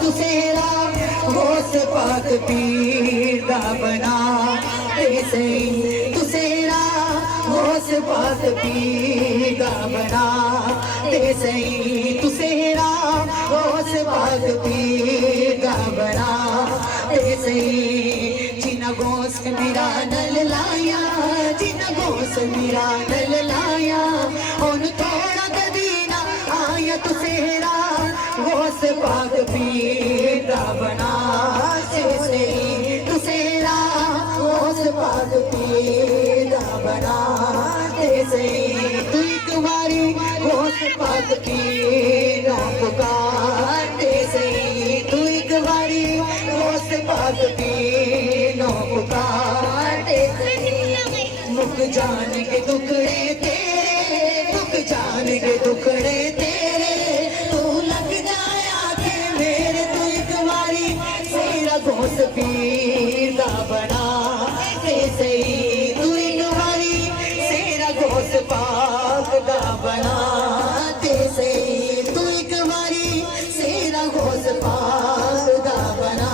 तुसेरा होश पाक पीर दा बना ते सही तुसेरा होश पाक पीर दा बना ते सही तुसेरा होश पाक पीर दा बना ते सही जिना गोस मेरा नल लाया जिना गोस मेरा नल लाया हुन थोड़ा कदीना आया तुसेरा होश पाक पीर दा बना ते सही तुसेरा होश पाक पीर दा बना ते सही तू एक बारी होश पाक पीर दा पुकार ते सही तू एक बारी होश पाक पीर दा पुकार ते सही मुक जान के टुकड़े तेरे मुक जान के टुकड़े तेरे तू लग जाया के मेरे तू एक बारी सेरा गोस पीर दा बना ते सही तू एक बारी सेरा गोस पाक दा बना ते सही तू एक बारी सेरा गोस पाक दा बना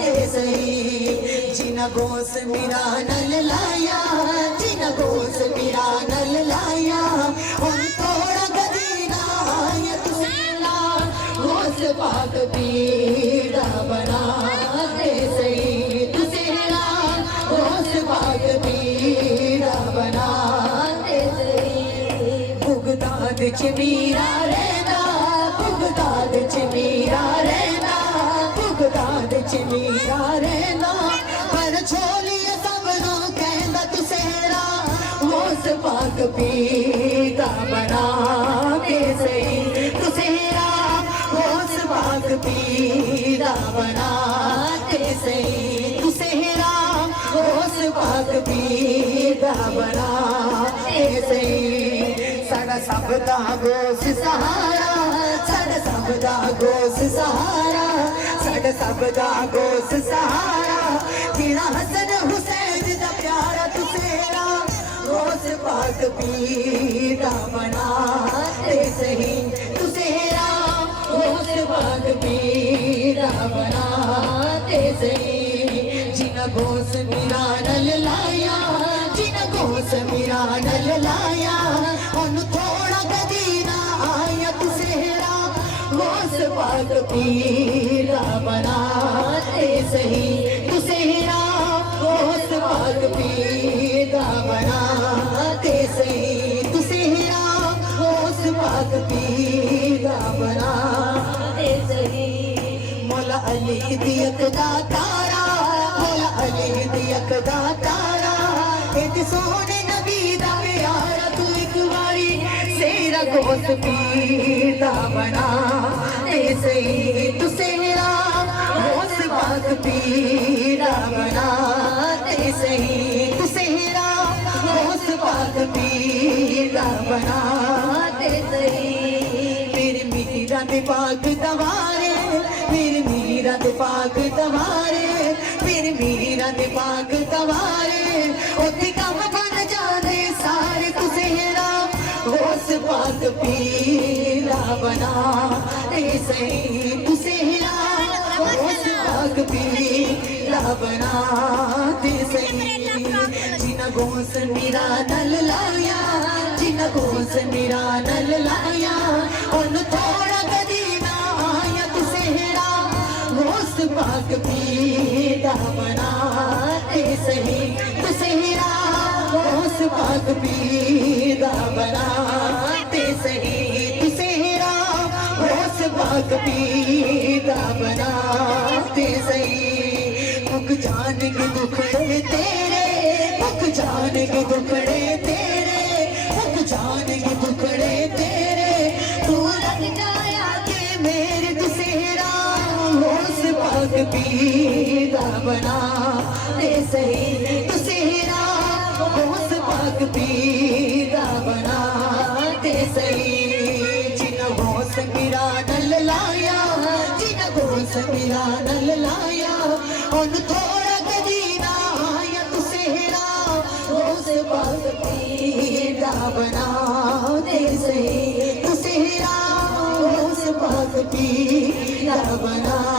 ते सही जिना गोस मेरा नल लाया जिना गोस मेरा नल लाया हुन थोड़ा कदीना आया तुसेरा गोस पाक पीर दा बना ते सही तुसेरा गोस पाक पीर दा बना ते सही बुगदाद च मीरा रहना बुगदाद च मीरा रहना बुगदाद च मीरा रहना पर छोलिए सबनो कहंदा तुसेरा होश पाक पीर दा बना ते सही तुसेरा होश पाक पीर दा बना ते सही तुसेरा होश पाक पीर दा बना ते सही साडा सब दा गोस सहारा साडा सब दा गोस सहारा साडा सब दा गोस सहारा तेरा हसन हुसैन दा प्यारा तुसेरा होश पाक पीर दा बना ते सही तुसेरा होश पाक पीर दा बना ते सही जिना गोस मेरा नल लाया जिना गोस मेरा नल लाया हुन थोड़ा कदीना आया तुसेरा होश पाक पीर दा बना ते सही तुसेरा होश पाक पीर दा बना ते सही तुसेरा होश पाक पीर दा बना ते सही मौला अली दी अकदा तारा मौला अली दी अकदा तारा इक सोने नबी दा प्यारा तू एक बारी सेरा गोस पीर दा बना ते सही तुसेरा होश पाक पीर दा बना ते सही तुसेरा होश पाक पीर दा बना ते सही मेरे मीरा दे पाक दवारे मेरे मीरा दे पाक दवारे मेरे मीरा दे पाक दवारे ओथे कम बन जाने सारे तुसेरा होश पाक पीर दा बना ते सही तुसेरा होश पाक पीर दा बना ते सही जिना गोस मेरा नल लाया जिना गोस मेरा नल लाया हुन थोड़ा कदीना आया तुसेरा होश पाक पीर दा बना ते सही तुसेरा होश पाक पीर दा बना ते सही तुसेरा होश पाक पीर दा बना ते सही मुक जान के दुखड़े तेरे मुक जान के दुखड़े तेरे मुक जान के दुखड़े तेरे तू लग जाया के मेरे तुसेरा होश पाक पीर दा बना ते सही तुसेरा होश पाक पीर दा बना ते सही जिना होश मेरा नल लाया जिना होश मेरा नल लाया हुन थोड़ा कदीना आया तुसेरा होश पाक पीर दा बना ते सही तुसेरा होश पाक पीर दा बना